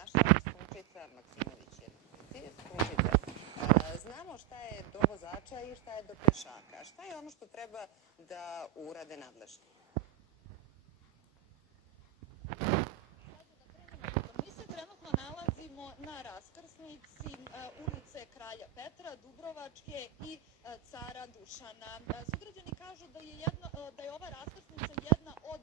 naša Sunčica Maksimović je Sunčica. Znamo šta je do vozača i šta je do pešaka. Šta je ono što treba da urade nadležni? Mi se trenutno nalazimo na raskrsnici ulice Kralja Petra, Dubrovačke i Cara Dušana. Sugrađani kažu da je ova raskrsnica jedna od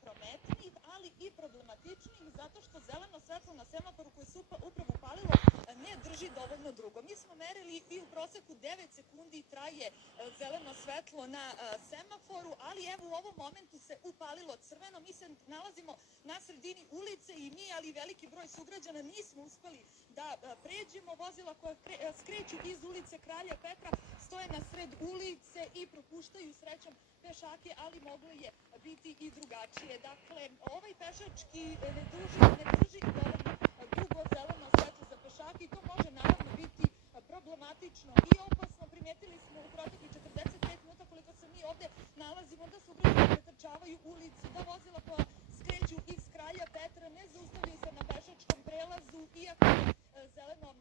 prometnijih, ali i problematičnijih, zato što zeleno svetlo na semaforu koje se upravo upalilo ne drži dovoljno dugo. Mi smo merili i u proseku 9 sekundi traje zeleno svetlo na semaforu, ali evo u ovom momentu se upalilo crveno. Mi se nalazimo na sredini ulice i mi, ali i veliki broj sugrađana, nismo uspeli da pređemo. Vozila koja skreću iz ulice Kralja Petra stoje na sred ulice i propuštaju srećom pešake, ali moglo je biti i drugačije. Dakle, ovaj pešački ne drži dovoljno dugo zeleno svetlo za pešake i to može naravno biti problematično i opasno. Primetili smo u proteklih 45 minuta koliko se mi ovde nalazimo da sugrađani pretrčavaju ulicu, da vozila koja skreću iz Kralja Petra ne zaustavljaju se na pešačkom prelazu iako je zeleno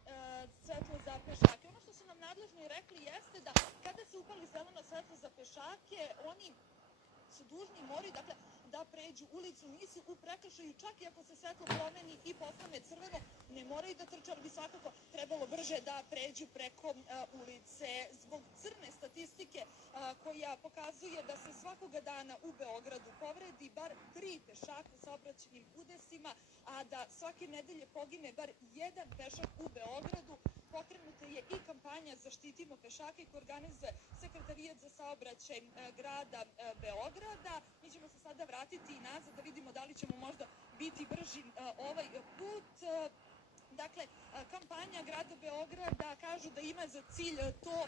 svetlo za pešake. Ono što su nam nadležni rekli jeste da kada se upali zeleno svetlo za pešake, oni su dužni, moraju da pređu ulicu, nisu u prekršaju, čak i ako se svetlo promeni i postane crveno, ne moraju da trče, ali bi svakako trebalo brže da pređu preko ulice. Zbog crne statistike koja pokazuje da se svakoga dana u Beogradu povredi bar 3 pešaka u saobraćajnim udesima, a da svake nedelje pogine bar 1 pešak u Beogradu, pokrenuta je i kampanja Zaštitimo pešake koju organizuje Sekretarijat za saobraćaj grada Beograda. Mi ćemo se sada vratiti i nazad da vidimo da li ćemo možda biti brži ovaj put. Dakle, kampanja grada Beograda kažu da ima za cilj to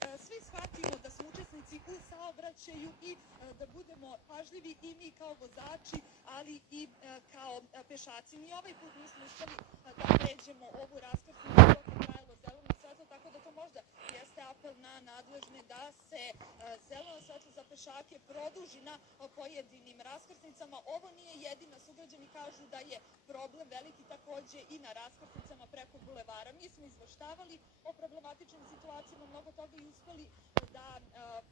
da svi shvatimo da smo učesnici u saobraćaju i da budemo pažljivi i mi kao vozači, ali i kao pešaci. Mi ovaj put nismo uspeli da pređemo ovu raskrsnicu dok je trajalo zeleno svetlo, tako da to možda jeste apel na nadležne da se zeleno svetlo za pešake produži na pojedinim raskrsnicama. Ovo nije jedina, sugrađani kažu da je problem veliki takođe i na raskrsnicama preko bulevara. Mi smo izveštavali o problematičnim situacijama, mnogo toga i uspeli da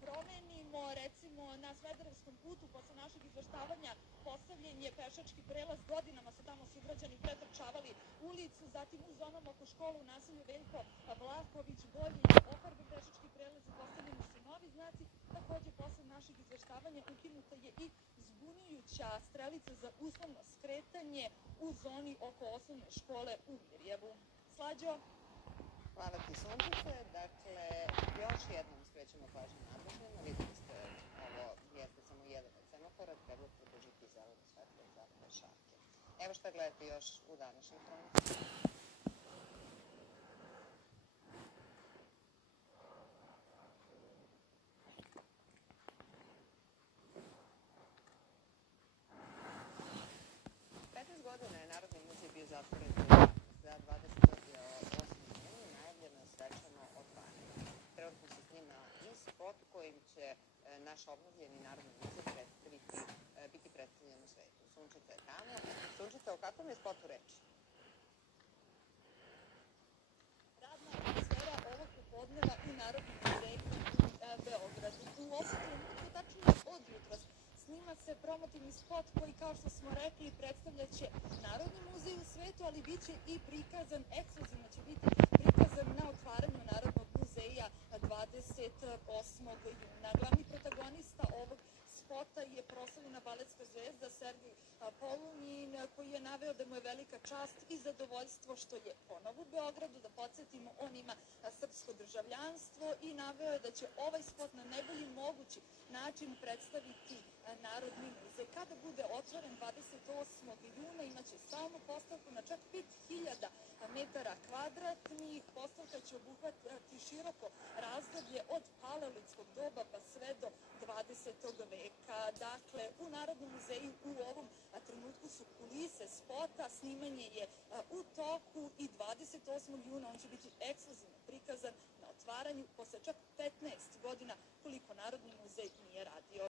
promenimo. Recimo na Smederevskom putu posle našeg izveštavanja postavljen je pešački prelaz, godinama su tamo sugrađani pretrčavali ulicu, zatim u zonama oko škole u naselju Veljko Vlahović bolje je ofarban pešački prelaz i postavljeni su novi znaci. Takođe posle našeg izveštavanja ukinuta je i zbunjujuća strelica za uslovno skretanje u zoni oko osnovne škole u Mirjevu. Slađo? Hvala ti, Sunčice. Dakle, još jednom skrećemo pažnju nadležnima. Videli ste, ovo jeste samo jedan od semafora, treba produžiti zeleno svetlo za pešake. Evo šta gledate još u današnjim hronicama. 15 godina je Narodni muzej bio zatvoren za 28. juni, najavljeno je svečano otvaranje. Trenutno se snima i spot kojim će naš obnovljeni Narodni muzej biti predstavljen u svetu. Sunčica je tamo. Sunčica, o kakvom je spotu reči? Radna atmosfera ovog popodneva u Narodnom muzeju u Beogradu. U ovom trenutku, tačnije od jutros, snima se promotivni spot koji, kao što smo rekli, predstavljaće Narodni muzej u svetu, ali bit će i prikazan, ekskluzivno će biti prikazan na otvaranju Narodnog muzeja 28. juna. Glavni protagonista ovog spota je proslavljena baletska zvezda Sergej Polunin, koji je naveo da mu je velika čast i zadovoljstvo što je ponovo u Beogradu. Da podsjetimo, on ima srpsko državljanstvo i naveo je da će ovaj spot na najbolji mogući način predstaviti Narodni muzej. Kada bude otvoren 28. juna imaće stalnu postavku na čak 5000 metara kvadratnih. Postavka će obuhvatiti široko razdoblje od paleolitskog doba pa sve do 20. veka. Dakle, u Narodnom muzeju u ovom trenutku su kulise spota, snimanje je u toku i 28. juna on će biti ekskluzivno prikazan na otvaranju posle čak 15 godina koliko Narodni muzej nije radio.